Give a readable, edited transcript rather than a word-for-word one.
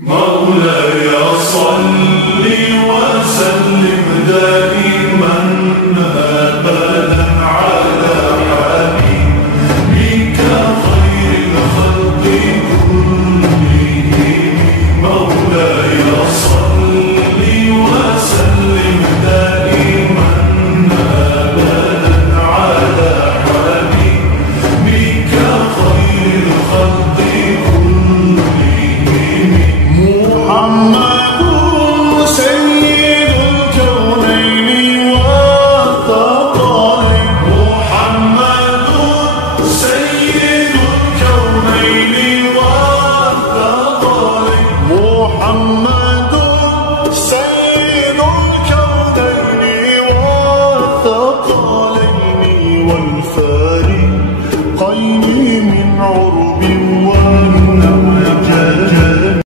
مولاي صل وسلم دائما أبدا على حبيبك خير الخلق كلهم. مولاي صل وسلم دائما أبدا على حبيبك خير الخلق كلهم. محمد سيد الكونين والثقلين. محمد سيد الكونين والثقلين. محمد